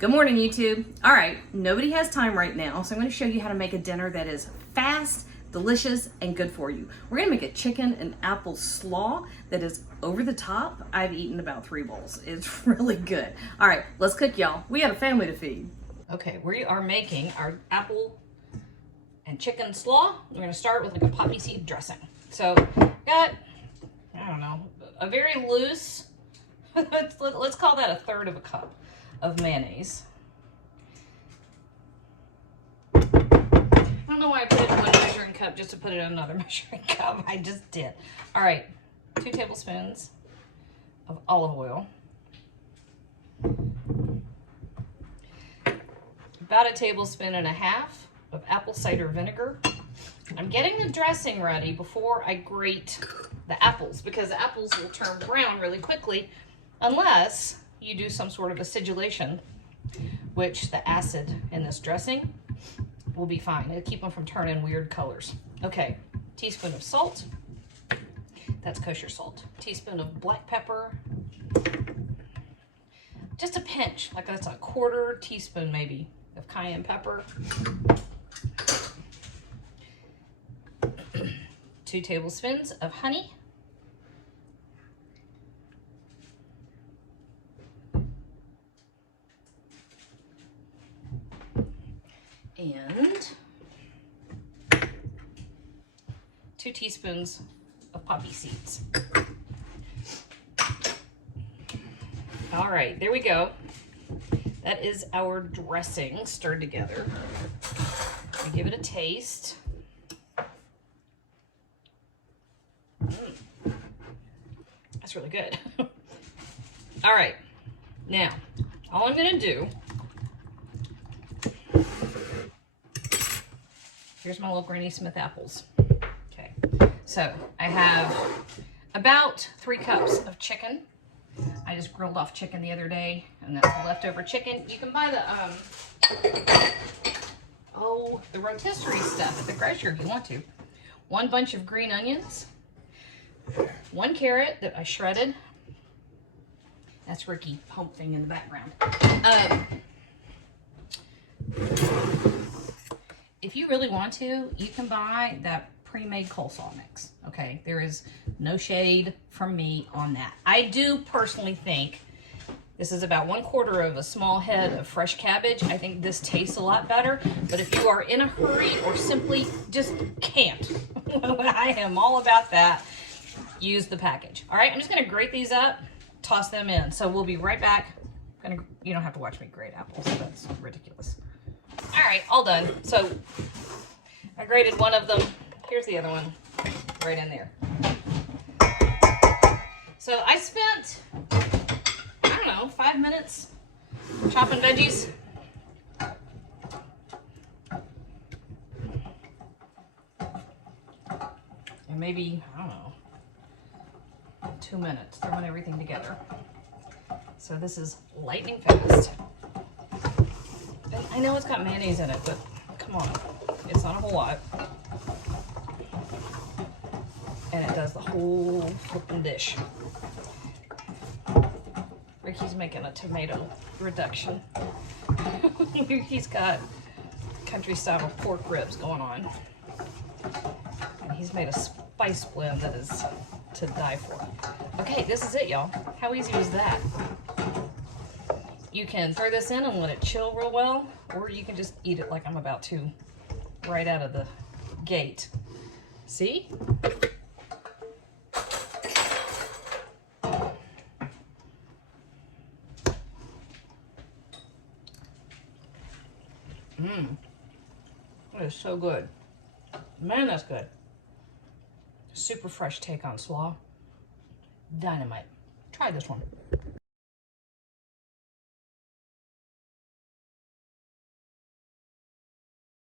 Good morning, YouTube. All right, nobody has time right now, so I'm going to show you how to make a dinner that is fast, delicious, and good for you. We're going to make a chicken and apple slaw that is over the top. I've eaten about 3 bowls. It's really good. All right, let's cook, y'all. We got a family to feed. Okay, we are making our apple and chicken slaw. We're going to start with like a poppy seed dressing. So, got, I don't know, a very loose, let's call that 1/3 cup of mayonnaise. I don't know why I put it in one measuring cup just to put it in another measuring cup. I just did. All right, 2 tablespoons of olive oil. About 1.5 tablespoons of apple cider vinegar. I'm getting the dressing ready before I grate the apples because the apples will turn brown really quickly unless you do some sort of acidulation, which the acid in this dressing will be fine. It'll keep them from turning weird colors. Okay, teaspoon of salt. That's kosher salt. Teaspoon of black pepper. Just a pinch, like that's a 1/4 teaspoon maybe of cayenne pepper. 2 tablespoons of honey. And 2 teaspoons of poppy seeds. All right, there we go. That is our dressing stirred together. I give it a taste. That's really good. All right, now all I'm gonna do, here's my little Granny Smith apples. Okay, so I have about 3 cups of chicken. I just grilled off chicken the other day, and that's the leftover chicken. You can buy the rotisserie stuff at the grocery if you want to. 1 bunch of green onions, 1 carrot that I shredded. That's Ricky humping in the background. If you really want to, you can buy that pre-made coleslaw mix. Okay, there is no shade from me on that. I do personally think this is about 1/4 of a small head of fresh cabbage. I think this tastes a lot better, but if you are in a hurry or simply just can't, I am all about that, use the package. All right, I'm just gonna grate these up, toss them in. So we'll be right back. You don't have to watch me grate apples, that's ridiculous. All right, all done. So I grated one of them. Here's the other one right in there. So I spent, I don't know, 5 minutes chopping veggies. And maybe, I don't know, 2 minutes throwing everything together. So this is lightning fast. And I know it's got mayonnaise in it, but come on, it's not a whole lot. And it does the whole flipping dish. Ricky's making a tomato reduction. He's got country style pork ribs going on. And he's made a spice blend that is to die for. Okay, this is it, y'all. How easy was that? You can throw this in and let it chill real well, or you can just eat it like I'm about to right out of the gate. See? It is so good. Man, that's good. Super fresh take on slaw. Dynamite. Try this one.